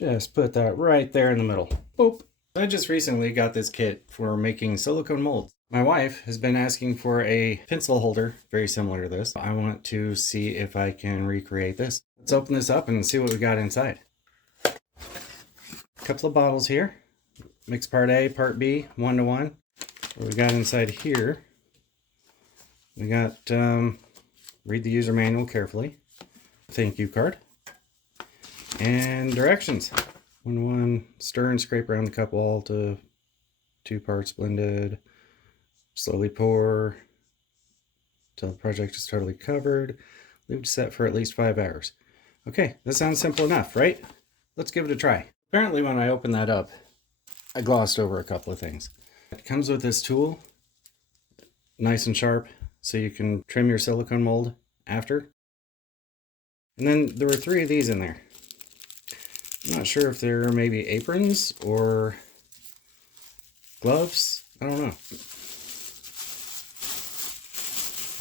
Just put that right there in the middle. Boop. I just recently got this kit for making silicone molds. My wife has been asking for a pencil holder very similar to this. I want to see if I can recreate this. Let's open this up and see what we got inside. A couple of bottles here. Mix part A, part B, 1-to-1. What we got inside here, we got, read the user manual carefully, thank you card, and directions. 1-to-1, stir and scrape around the cup wall to 2 parts blended. Slowly pour till the project is totally covered. Leave to set for at least 5 hours. Okay, that sounds simple enough, right? Let's give it a try. Apparently when I opened that up, I glossed over a couple of things. It comes with this tool, nice and sharp, so you can trim your silicone mold after. And then there were 3 of these in there. I'm not sure if they're maybe aprons or gloves. I don't know.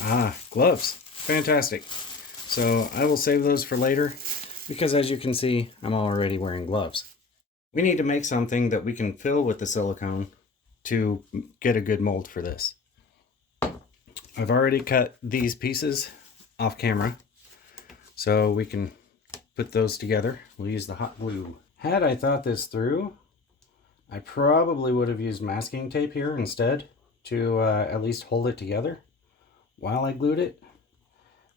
Ah, gloves. Fantastic. So I will save those for later because as you can see, I'm already wearing gloves. We need to make something that we can fill with the silicone to get a good mold for this. I've already cut these pieces off camera so we can put those together. We'll use the hot glue. Had I thought this through, I probably would have used masking tape here instead to at least hold it together while I glued it,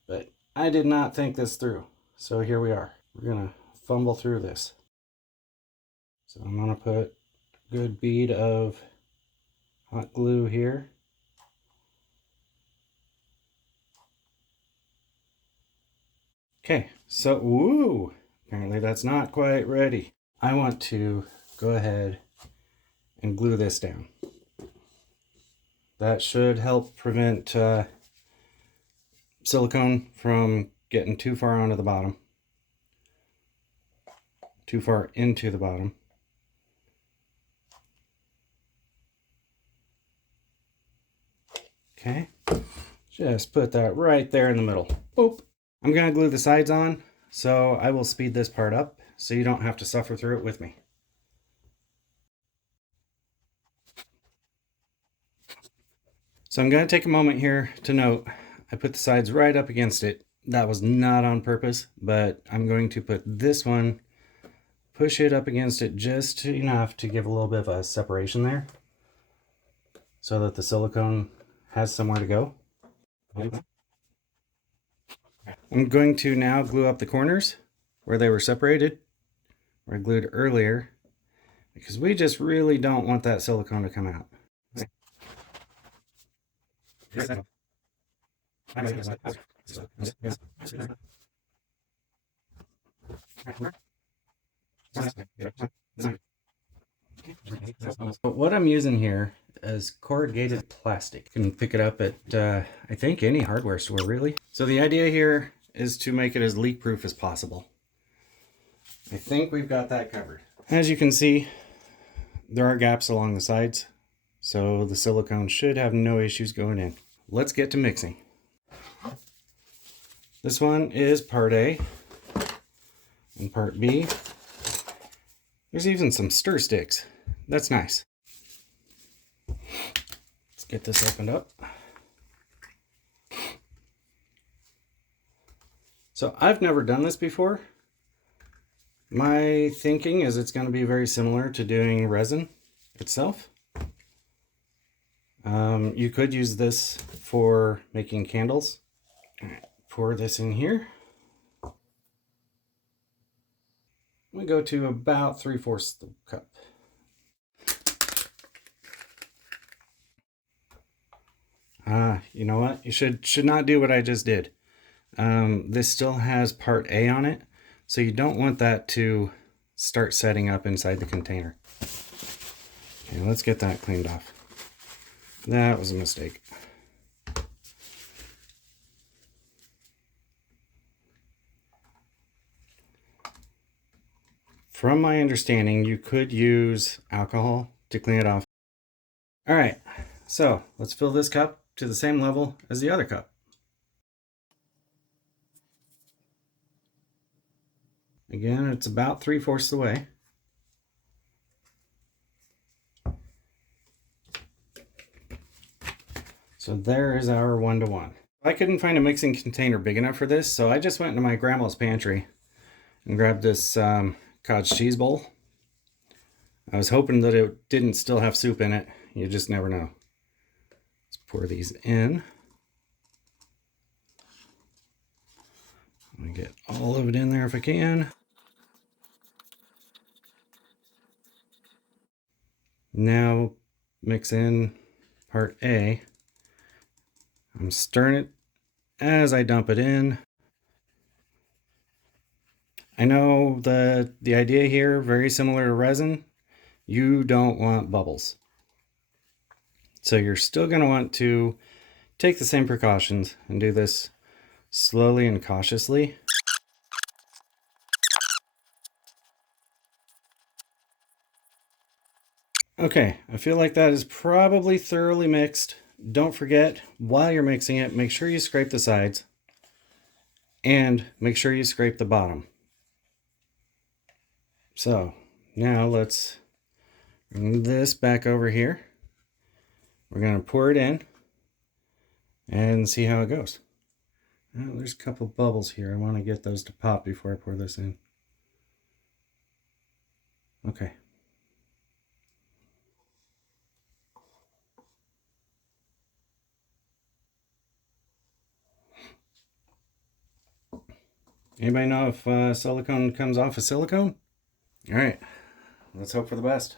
but I did not think this through. So here we are. We're gonna fumble through this. So I'm gonna put a good bead of hot glue here. Okay, so, woo, apparently that's not quite ready. I want to go ahead and glue this down. That should help prevent silicone from getting too far onto the bottom, too far into the bottom. Okay, just put that right there in the middle. Boop. I'm going to glue the sides on, so I will speed this part up so you don't have to suffer through it with me. So I'm going to take a moment here to note I put the sides right up against it. That was not on purpose, but I'm going to put this one, push it up against it just enough to give a little bit of a separation there so that the silicone has somewhere to go. I'm going to now glue up the corners where they were separated, where I glued earlier, because we just really don't want that silicone to come out. What I'm using here is corrugated plastic. You can pick it up at, I think, any hardware store, really. So the idea here is to make it as leak-proof as possible. I think we've got that covered. As you can see, there are gaps along the sides, so the silicone should have no issues going in. Let's get to mixing. This one is part A, and part B. There's even some stir sticks. That's nice. Let's get this opened up. So I've never done this before. My thinking is it's going to be very similar to doing resin itself. You could use this for making candles. All right, pour this in here. We go to about 3/4 the cup. You know what? You should not do what I just did. This still has part A on it, so you don't want that to start setting up inside the container. Okay, let's get that cleaned off. That was a mistake. From my understanding, you could use alcohol to clean it off. All right, so let's fill this cup to the same level as the other cup. Again, it's about 3/4 the way. So there is our 1-to-1. I couldn't find a mixing container big enough for this, so I just went into my grandma's pantry and grabbed this cottage cheese bowl. I was hoping that it didn't still have soup in it. You just never know. Let's pour these in. I'm gonna get all of it in there if I can. Now mix in part A. I'm stirring it as I dump it in. I know the idea here, very similar to resin. You don't want bubbles. So you're still going to want to take the same precautions and do this slowly and cautiously. Okay, I feel like that is probably thoroughly mixed. Don't forget, while you're mixing it, make sure you scrape the sides and make sure you scrape the bottom. So now let's bring this back over here. We're going to pour it in and see how it goes. Oh, there's a couple bubbles here. I want to get those to pop before I pour this in. Okay. Anybody know if silicone comes off of silicone? All right, let's hope for the best.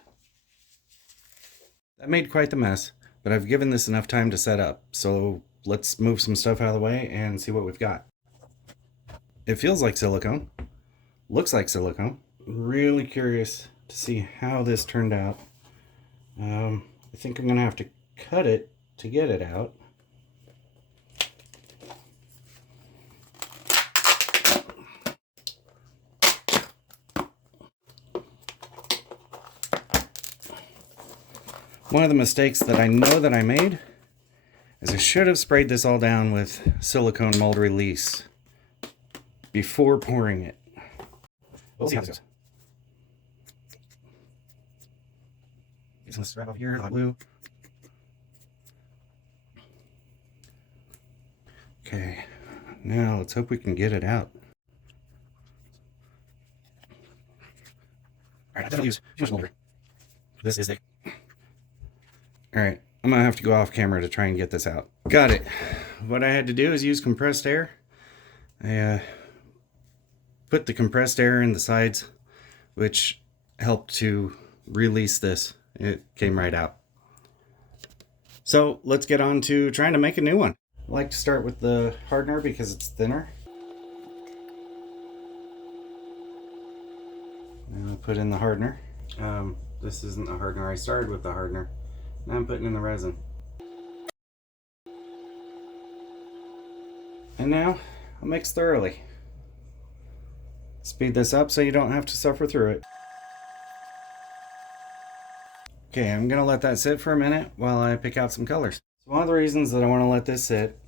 That made quite the mess, but I've given this enough time to set up. So let's move some stuff out of the way and see what we've got. It feels like silicone. Looks like silicone. Really curious to see how this turned out. I think I'm gonna have to cut it to get it out. One of the mistakes that I know that I made is I should have sprayed this all down with silicone mold release before pouring it. We'll see how this goes. Let's wrap up here, hot glue. Okay, now let's hope we can get it out. Alright, I definitely use too much molder. This is thick. Alright, I'm gonna have to go off camera to try and get this out. Got it. What I had to do is use compressed air. I put the compressed air in the sides, which helped to release this. It came right out. So let's get on to trying to make a new one. I like to start with the hardener because it's thinner. And I'll put in the hardener. This isn't the hardener. I started with the hardener. Now I'm putting in the resin. And now I'll mix thoroughly. Speed this up so you don't have to suffer through it. Okay, I'm gonna let that sit for a minute while I pick out some colors. So one of the reasons that I want to let this sit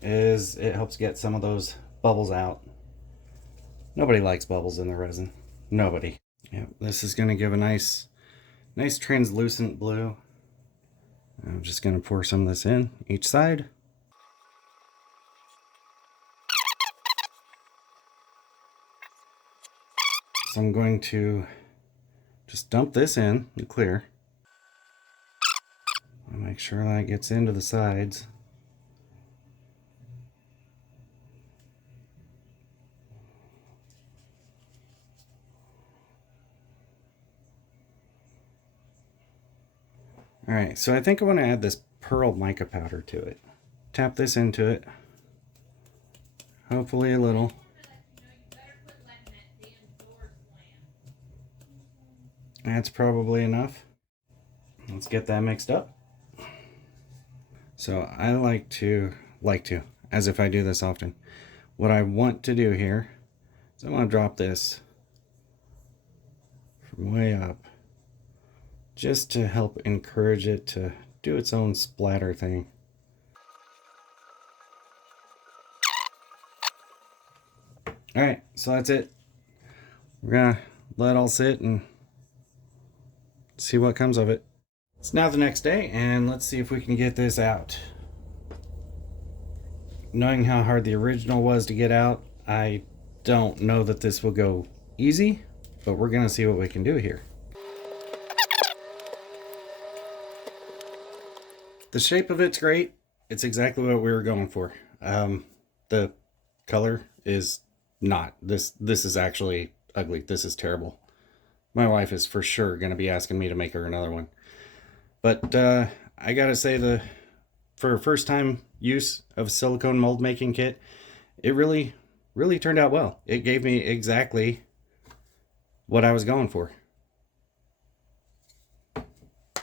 is it helps get some of those bubbles out. Nobody likes bubbles in their resin. Nobody. Yeah, this is gonna give a nice translucent blue. I'm just going to pour some of this in each side. So I'm going to just dump this in and clear. I'll make sure that gets into the sides. Alright, so I think I want to add this pearl mica powder to it. Tap this into it. Hopefully a little. That's probably enough. Let's get that mixed up. So I like to, as if I do this often. What I want to do here is I want to drop this from way up, just to help encourage it to do its own splatter thing. Alright, so that's it. We're gonna let it all sit and see what comes of it. It's now the next day, and let's see if we can get this out. Knowing how hard the original was to get out, I don't know that this will go easy, but we're gonna see what we can do here. The shape of it's great. It's exactly what we were going for. The color is not. This is actually ugly. This is terrible. My wife is for sure going to be asking me to make her another one. But I gotta say, for first time use of a silicone mold making kit, it really turned out well. It gave me exactly what I was going for.